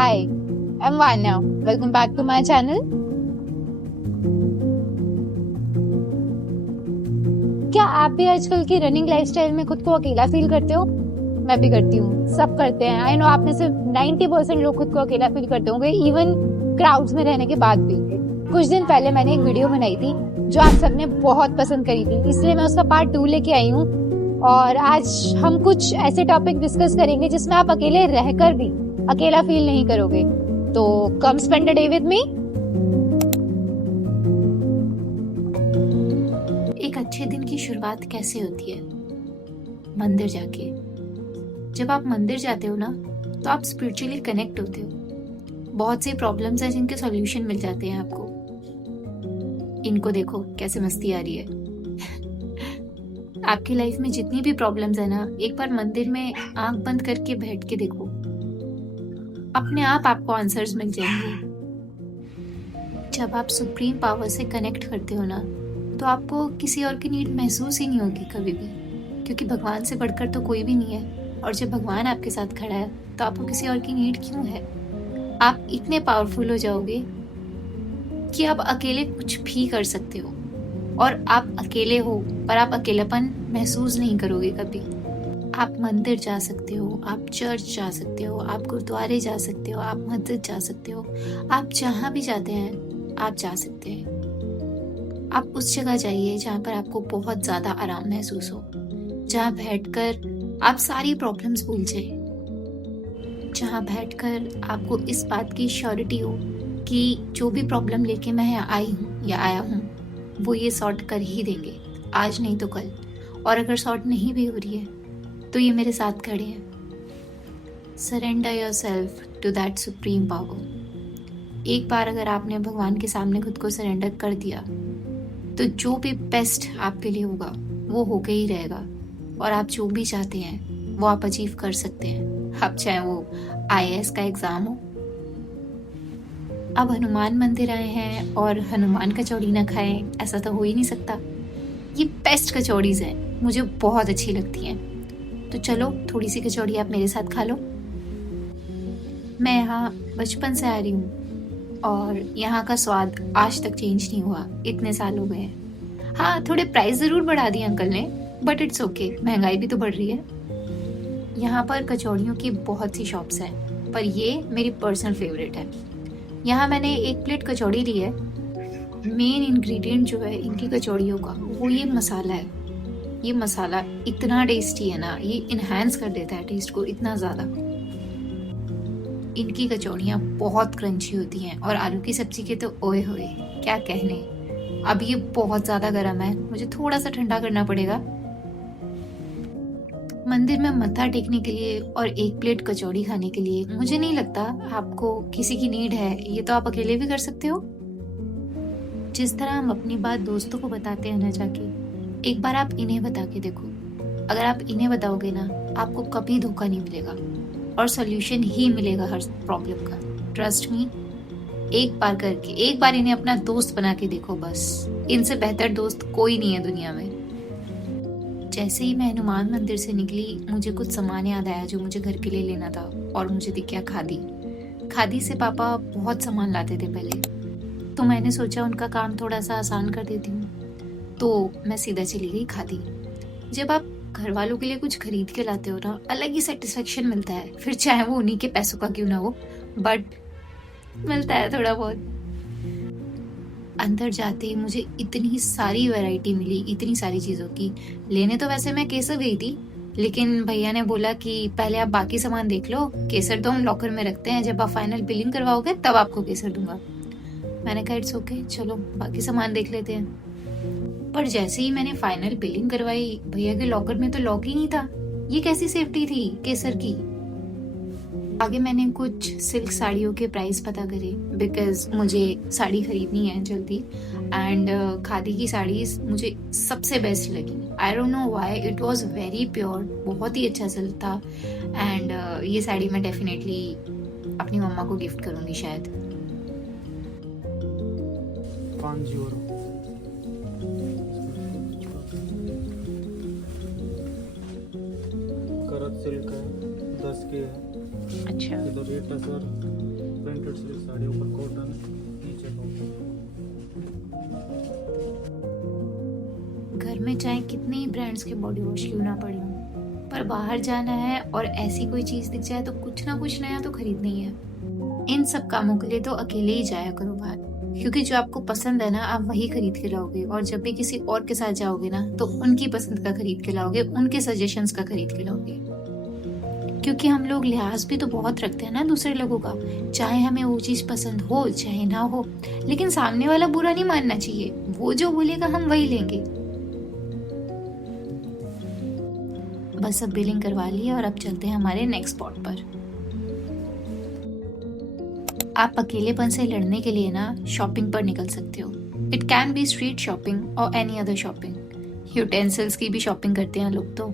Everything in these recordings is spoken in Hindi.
Hi, I'm Vanya. Welcome back to my channel. क्या आप भी आजकल की रनिंग लाइफस्टाइल में खुद को अकेला फील करते हो? मैं भी करती हूँ, सब करते हैं। आई नो आप में से 90% लोग खुद को अकेला फील करते होंगे, इवन क्राउड्स में रहने के बाद भी। कुछ दिन पहले मैंने एक वीडियो बनाई थी जो आप सबने बहुत पसंद करी थी, इसलिए मैं उसका पार्ट 2 लेके आई हूँ। और आज हम कुछ ऐसे टॉपिक डिस्कस करेंगे जिसमें आप अकेले रहकर भी अकेला फील नहीं करोगे। तो come spend a day with me. एक अच्छे दिन की शुरुआत कैसे होती है? मंदिर जाके। जब आप मंदिर जाते हो ना, तो आप स्पिरिचुअली कनेक्ट होते हो। बहुत सी प्रॉब्लम्स हैं जिनके सॉल्यूशन मिल जाते हैं आपको। इनको देखो कैसे मस्ती आ रही है। आपकी लाइफ में जितनी भी प्रॉब्लम्स है ना, एक बार मंदिर में आंख बंद करके बैठ के देखो, अपने आप आपको आंसर्स मिल जाएंगे। जब आप सुप्रीम पावर से कनेक्ट करते हो ना, तो आपको किसी और की नीड महसूस ही नहीं होगी कभी भी, क्योंकि भगवान से बढ़कर तो कोई भी नहीं है। और जब भगवान आपके साथ खड़ा है, तो आपको किसी और की नीड क्यों है? आप इतने पावरफुल हो जाओगे कि आप अकेले कुछ भी कर सकते हो, और आप अकेले हो पर आप अकेलापन महसूस नहीं करोगे कभी। आप मंदिर जा सकते हो, आप चर्च जा सकते हो, आप गुरुद्वारे जा सकते हो, आप मस्जिद जा सकते हो, आप जहाँ भी जाते हैं आप जा सकते हैं। आप उस जगह जाइए जहाँ पर आपको बहुत ज्यादा आराम महसूस हो, जहाँ बैठकर आप सारी प्रॉब्लम्स भूल जाए, जहाँ बैठकर आपको इस बात की श्योरिटी हो कि जो भी प्रॉब्लम लेके मैं यहाँ आई हूँ या आया हूँ, वो ये सॉर्ट कर ही देंगे, आज नहीं तो कल। और अगर सॉर्ट नहीं भी हो रही है तो ये मेरे साथ खड़े हैं। Surrender yourself to that supreme power. एक बार अगर आपने भगवान के सामने खुद को सरेंडर कर दिया, तो जो भी बेस्ट आपके लिए होगा वो होके ही रहेगा, और आप जो भी चाहते हैं वो आप अचीव कर सकते हैं। अब चाहे वो IAS का एग्जाम हो। अब हनुमान मंदिर आए हैं और हनुमान कचौड़ी ना खाएं, ऐसा तो हो ही नहीं सकता। ये बेस्ट कचौड़ीज हैं, मुझे बहुत अच्छी लगती हैं। तो चलो थोड़ी सी कचौड़ी आप मेरे साथ खा लो। मैं यहाँ बचपन से आ रही हूँ और यहाँ का स्वाद आज तक चेंज नहीं हुआ, इतने साल हो गए हैं। हाँ, थोड़े प्राइस जरूर बढ़ा दिए अंकल ने, बट इट्स ओके, महंगाई भी तो बढ़ रही है। यहाँ पर कचौड़ियों की बहुत सी शॉप्स हैं, पर ये मेरी पर्सनल फेवरेट है। यहाँ मैंने एक प्लेट कचौड़ी ली है। मेन इंग्रेडिएंट जो है इनकी कचौड़ियों का, वो ये मसाला है। ये मसाला इतना टेस्टी है ना, ये इनहेंस कर देता है टेस्ट को इतना ज़्यादा। इनकी कचौड़ियाँ बहुत क्रंची होती हैं, और आलू की सब्जी के तो ओए होए क्या कहने। अब ये बहुत ज़्यादा गर्म है, मुझे थोड़ा सा ठंडा करना पड़ेगा। मंदिर में मत्था टेकने के लिए और एक प्लेट कचौड़ी खाने के लिए मुझे नहीं लगता आपको किसी की नीड है, ये तो आप अकेले भी कर सकते हो। जिस तरह हम अपनी बात दोस्तों को बताते हैं ना जाके, एक बार आप इन्हें बता के देखो। अगर आप इन्हें बताओगे ना, आपको कभी धोखा नहीं मिलेगा और सॉल्यूशन ही मिलेगा हर प्रॉब्लम का। ट्रस्ट मी, एक बार करके, एक बार इन्हें अपना दोस्त बना के देखो बस। इनसे बेहतर दोस्त कोई नहीं है दुनिया में। जैसे ही मैं हनुमान मंदिर से निकली, मुझे कुछ सामान याद आया जो मुझे घर के लिए लेना था, और मुझे दिख गया खादी। खादी से पापा बहुत सामान लाते थे पहले, तो मैंने सोचा उनका काम थोड़ा सा आसान कर देती हूँ, तो मैं सीधा चली गई खादी। जब आप घर वालों के लिए कुछ खरीद के लाते हो ना, अलग ही सेटिस्फेक्शन मिलता है, फिर चाहे वो उन्हीं के पैसों का क्यों ना हो, बट मिलता है थोड़ा बहुत। अंदर जाते ही मुझे इतनी सारी वैरायटी मिली, इतनी सारी चीज़ों की। लेने तो वैसे मैं केसर गई थी, लेकिन भैया ने बोला कि पहले आप बाकी सामान देख लो, केसर तो हम लॉकर में रखते हैं, जब आप फाइनल बिलिंग करवाओगे तब आपको केसर दूंगा। मैंने कहा इट्स ओके, चलो बाकी सामान देख लेते हैं। पर जैसे ही मैंने फाइनल बिलिंग करवाई, भैया के लॉकर में तो लॉक ही नहीं था। ये कैसी सेफ्टी थी केसर की? आगे मैंने कुछ सिल्क साड़ियों के प्राइस पता करे, बिकॉज मुझे साड़ी खरीदनी है जल्दी, एंड खादी की साड़ीज मुझे सबसे बेस्ट लगी। I don't know why, it was very pure, बहुत ही अच्छा सिल्क था। एंड ये साड़ी मैं डेफिनेटली अपनी मम्मा को गिफ्ट करूंगी शायद। करत सिल्क है, 10 की है। अच्छा। इधर ये टसर प्रिंटेड सिल्क साड़ी, ऊपर कॉटन, नीचे कॉटन। घर में चाहे कितने ही ब्रांड्स के बॉडी वॉश क्यों ना पड़े हों, पर बाहर जाना है और ऐसी कोई चीज दिख जाए तो कुछ ना कुछ नया तो खरीदना ही है। इन सब कामों के लिए तो अकेले ही जाया करो बाहर, क्योंकि जो आपको पसंद है ना आप वही खरीद के लाओगे, और जब भी किसी और के साथ जाओगे ना तो उनकी पसंद का खरीद के लाओगे, उनके सजेशंस का खरीद के लाओगे। क्योंकि हम लोग लिहाज भी तो बहुत रखते हैं ना दूसरे लोगों का, चाहे हमें वो चीज पसंद हो चाहे ना हो, लेकिन सामने वाला बुरा नहीं मानना चाहिए, वो जो बोलेगा हम वही लेंगे। बस अब बिलिंग करवा ली और अब चलते हैं हमारे नेक्स्ट स्पॉट पर। आप अकेलेपन से लड़ने के लिए ना शॉपिंग पर निकल सकते हो। It can be street shopping और एनी अदर शॉपिंग। यूटेंसिल्स की भी शॉपिंग करते हैं लोग तो।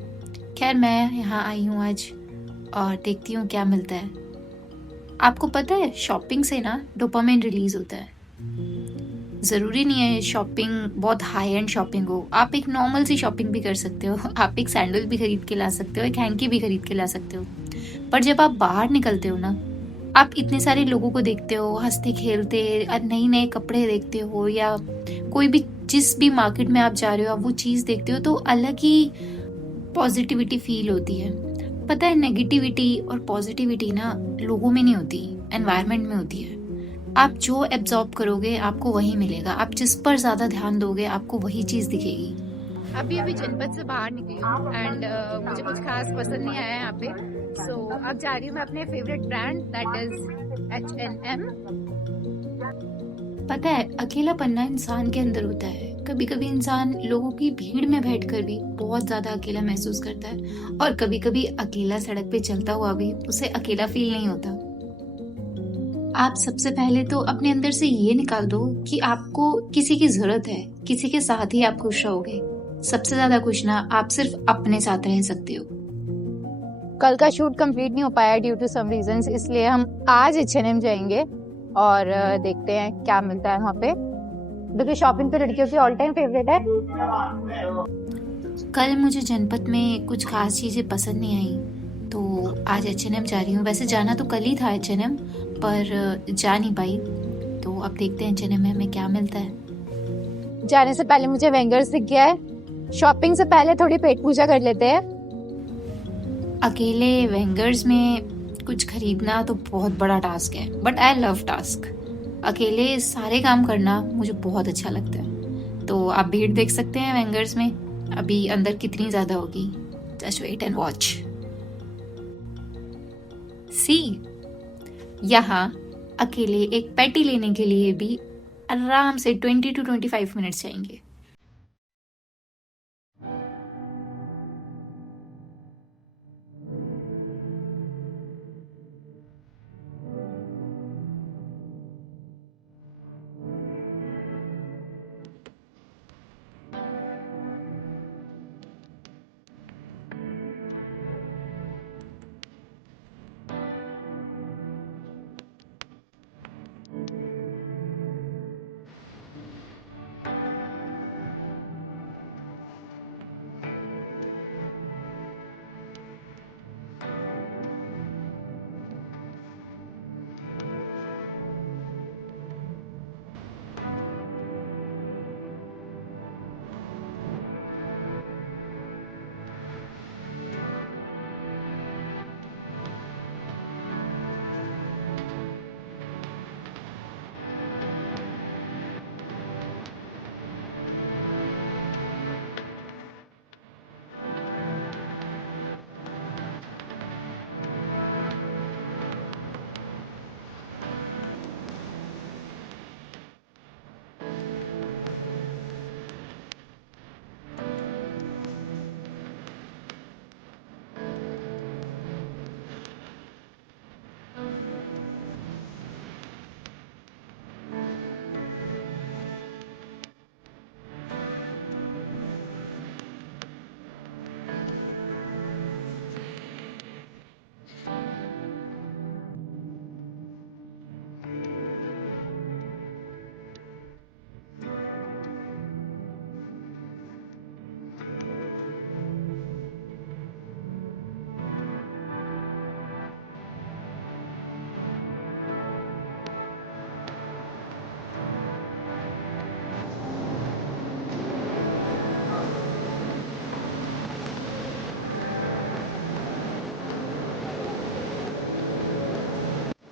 खैर मैं यहाँ आई हूँ आज और देखती हूँ क्या मिलता है। आपको पता है शॉपिंग से ना डोपामिन रिलीज होता है। ज़रूरी नहीं है शॉपिंग बहुत हाई एंड शॉपिंग हो, आप एक नॉर्मल सी शॉपिंग भी कर सकते हो। आप एक सैंडल भी खरीद के ला सकते हो, एक हैंकी भी खरीद के ला सकते हो। पर जब आप बाहर निकलते हो ना, आप इतने सारे लोगों को देखते हो हंसते खेलते, नए नए कपड़े देखते हो, या कोई भी जिस भी मार्केट में आप जा रहे हो आप वो चीज़ देखते हो, तो अलग ही पॉजिटिविटी फील होती है। पता है नेगेटिविटी और पॉजिटिविटी ना लोगों में नहीं होती, एनवायरनमेंट में होती है। आप जो एब्जॉर्ब करोगे आपको वही मिलेगा, आप जिस पर ज़्यादा ध्यान दोगे आपको वही चीज़ दिखेगी। अभी जनपद से बाहर निकली हूँ एंड मुझे कुछ खास पसंद नहीं आया यहाँ पे, सो अब जा रही हूँ मैं अपने favourite brand that is H&M। पता है अकेलापन ना इंसान के अंदर होता है। कभी कभी इंसान लोगों की भीड़ में बैठकर भी बहुत ज्यादा अकेला महसूस करता है, और कभी कभी अकेला सड़क पे चलता हुआ भी उसे अकेला फील नहीं होता। आप सबसे पहले तो अपने अंदर से ये निकाल दो कि आपको किसी की जरूरत है, किसी के साथ ही आप खुश रहोगे। सबसे ज्यादा खुश ना आप सिर्फ अपने साथ रह सकते हो। कल का शूट कंप्लीट नहीं हो पाया ड्यू टू सम रीजंस, इसलिए हम आज H&M जाएंगे और देखते हैं क्या मिलता है वहाँ पे, क्योंकि शॉपिंग तो लड़कियों की ऑल टाइम फेवरेट है। कल मुझे जनपद में कुछ खास चीजें पसंद नहीं आई, तो आज H&M जा रही हूँ। वैसे जाना तो कल ही था H&M, पर जा नहीं पाई, तो अब देखते हैं H&M में हमें क्या मिलता है। जाने से पहले मुझे वेंगर्स दिख गया है, शॉपिंग से पहले थोड़ी पेट पूजा कर लेते हैं। अकेले वेंगर्स में कुछ खरीदना तो बहुत बड़ा टास्क है, बट आई लव टास्क। अकेले सारे काम करना मुझे बहुत अच्छा लगता है। तो आप भीड़ देख सकते हैं वेंगर्स में, अभी अंदर कितनी ज्यादा होगी। Just wait and watch. See, यहाँ अकेले एक पैटी लेने के लिए भी आराम से 20 to 25 मिनट्स चाहिए।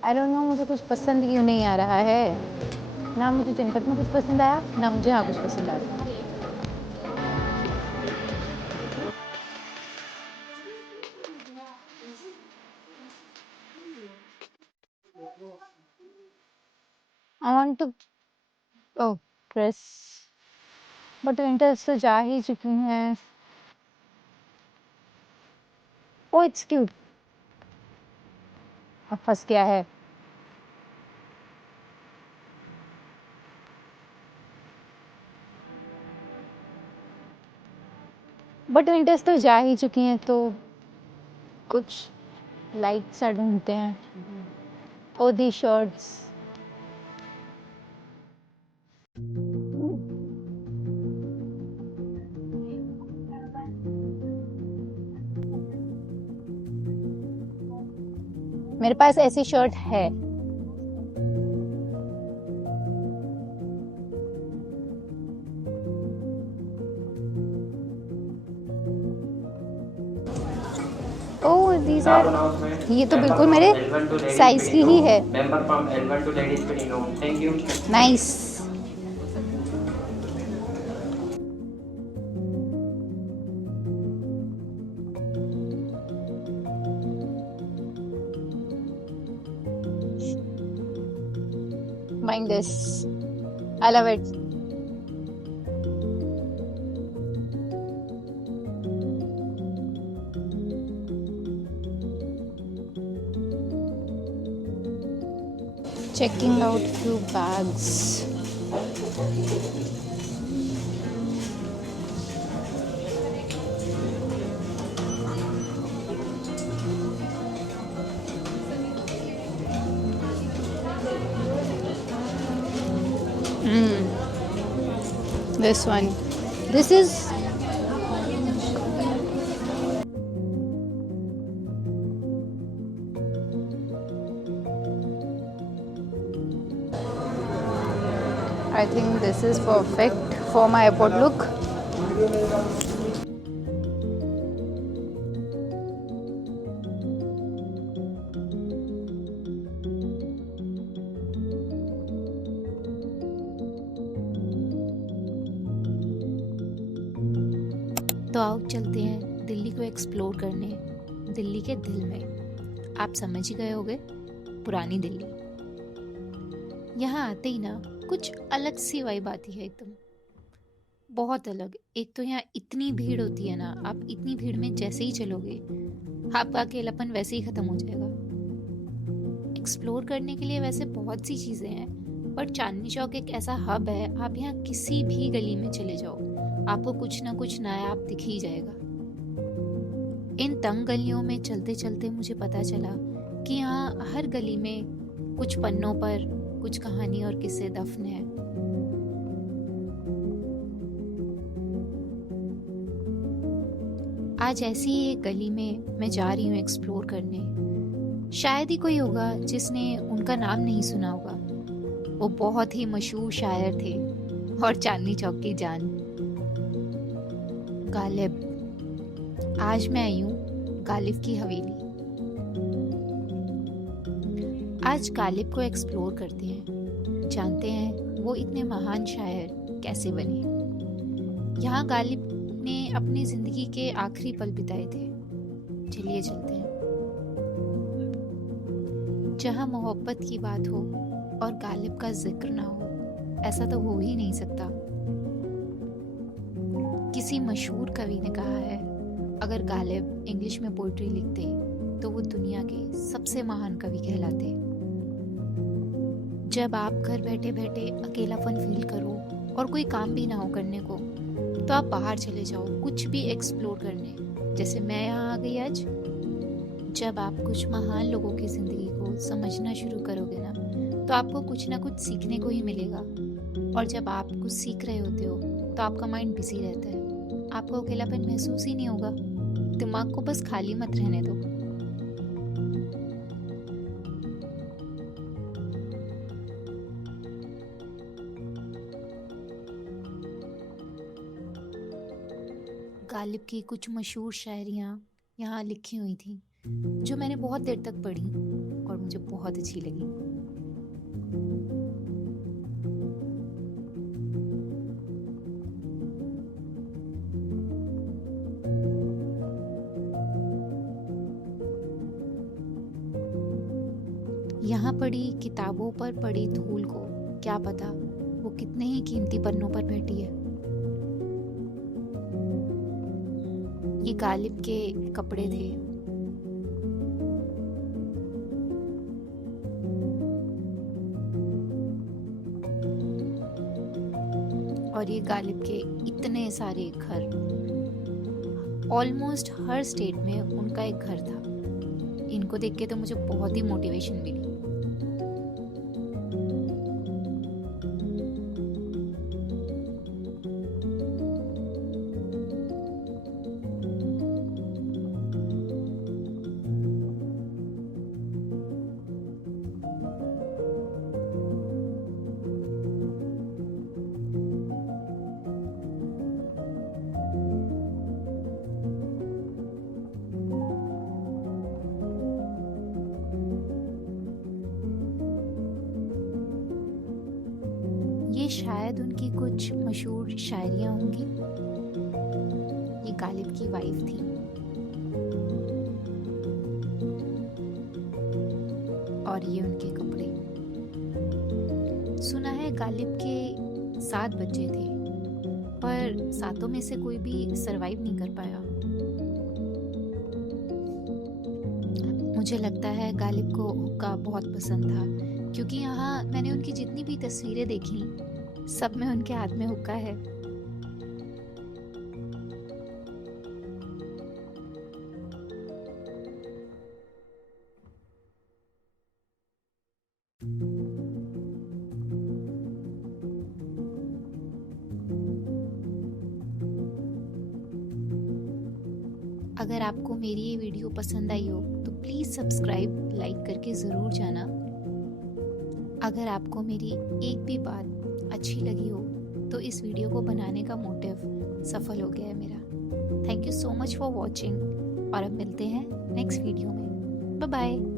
आई डोंट नो मुझे कुछ पसंद क्यों नहीं आ रहा है। ना मुझे जनपद में कुछ पसंद आया, ना मुझे यहाँ कुछ पसंद आया। I want to oh press, but winters तो जा ही चुकी हैं। Oh it's cute. अब फंस गया है। बट विंटर्स तो जा ही चुकी हैं, तो कुछ लाइट सा ढूंढते हैं। ओ दी शर्ट्स। मेरे पास ऐसी शर्ट है। ओह दीज आर, ये तो बिल्कुल मेरे साइज की ही है। Nice. Mind this. I love it. Checking out few bags. This one. This is I think this is perfect for my airport look. तो आओ चलते हैं दिल्ली को एक्सप्लोर करने, दिल्ली के दिल में। आप समझ ही गए होंगे, पुरानी दिल्ली। यहाँ आते ही ना कुछ अलग सी वाइब आती है, एकदम बहुत अलग। एक तो यहाँ इतनी भीड़ होती है ना, आप इतनी भीड़ में जैसे ही चलोगे आपका अकेलापन वैसे ही खत्म हो जाएगा। एक्सप्लोर करने के लिए वैसे बहुत सी चीजें हैं, पर चांदनी चौक एक ऐसा हब है, आप यहाँ किसी भी गली में चले जाओ आपको कुछ ना कुछ नया आप दिख ही जाएगा। इन तंग गलियों में चलते चलते मुझे पता चला कि यहाँ हर गली में कुछ पन्नों पर कुछ कहानी और किस्से दफन है। आज ऐसी ही एक गली में मैं जा रही हूँ एक्सप्लोर करने। शायद ही कोई होगा जिसने उनका नाम नहीं सुना होगा। वो बहुत ही मशहूर शायर थे और चांदनी चौक की जान, गालिब। आज मैं आई हूँ गालिब की हवेली। आज गालिब को एक्सप्लोर करते हैं, जानते हैं वो इतने महान शायर कैसे बने। यहाँ गालिब ने अपनी जिंदगी के आखिरी पल बिताए थे। चलिए चलते हैं। जहाँ मोहब्बत की बात हो और गालिब का जिक्र ना हो, ऐसा तो हो ही नहीं सकता। किसी मशहूर कवि ने कहा है, अगर गालिब इंग्लिश में पोइट्री लिखते तो वो दुनिया के सबसे महान कवि कहलाते। जब आप घर बैठे बैठे अकेलापन फील करो और कोई काम भी ना हो करने को, तो आप बाहर चले जाओ कुछ भी एक्सप्लोर करने, जैसे मैं यहाँ आ गई आज। जब आप कुछ महान लोगों की जिंदगी को समझना शुरू करोगे ना, तो आपको कुछ ना कुछ सीखने को ही मिलेगा। और जब आप कुछ सीख रहे होते हो तो आपका माइंड बिजी रहता है, आपको अकेलापन महसूस ही नहीं होगा। दिमाग को बस खाली मत रहने दो। गालिब की कुछ मशहूर शायरियाँ यहाँ लिखी हुई थी, जो मैंने बहुत देर तक पढ़ी और मुझे बहुत अच्छी लगी। यहाँ पड़ी किताबों पर पड़ी धूल को क्या पता वो कितने ही कीमती पन्नों पर बैठी है। ये गालिब के कपड़े थे। और ये गालिब के इतने सारे घर, ऑलमोस्ट हर स्टेट में उनका एक घर था। इनको देख के तो मुझे बहुत ही मोटिवेशन मिली। ये शायद उनकी कुछ मशहूर शायरियाँ होंगी। ये गालिब की वाइफ थी। और ये उनके कपड़े। सुना है गालिब के 7 बच्चे थे, पर 7 में से कोई भी सरवाइव नहीं कर पाया। मुझे लगता है गालिब को हुक्का बहुत पसंद था, क्योंकि यहाँ मैंने उनकी जितनी भी तस्वीरें देखी सब में उनके हाथ में हुक्का है। अगर आपको मेरी ये वीडियो पसंद आई हो तो प्लीज़ सब्सक्राइब, लाइक करके ज़रूर जाना। अगर आपको मेरी एक भी बात अच्छी लगी हो तो इस वीडियो को बनाने का मोटिव सफल हो गया है मेरा। Thank you so much for watching और अब मिलते हैं नेक्स्ट वीडियो में। Bye bye.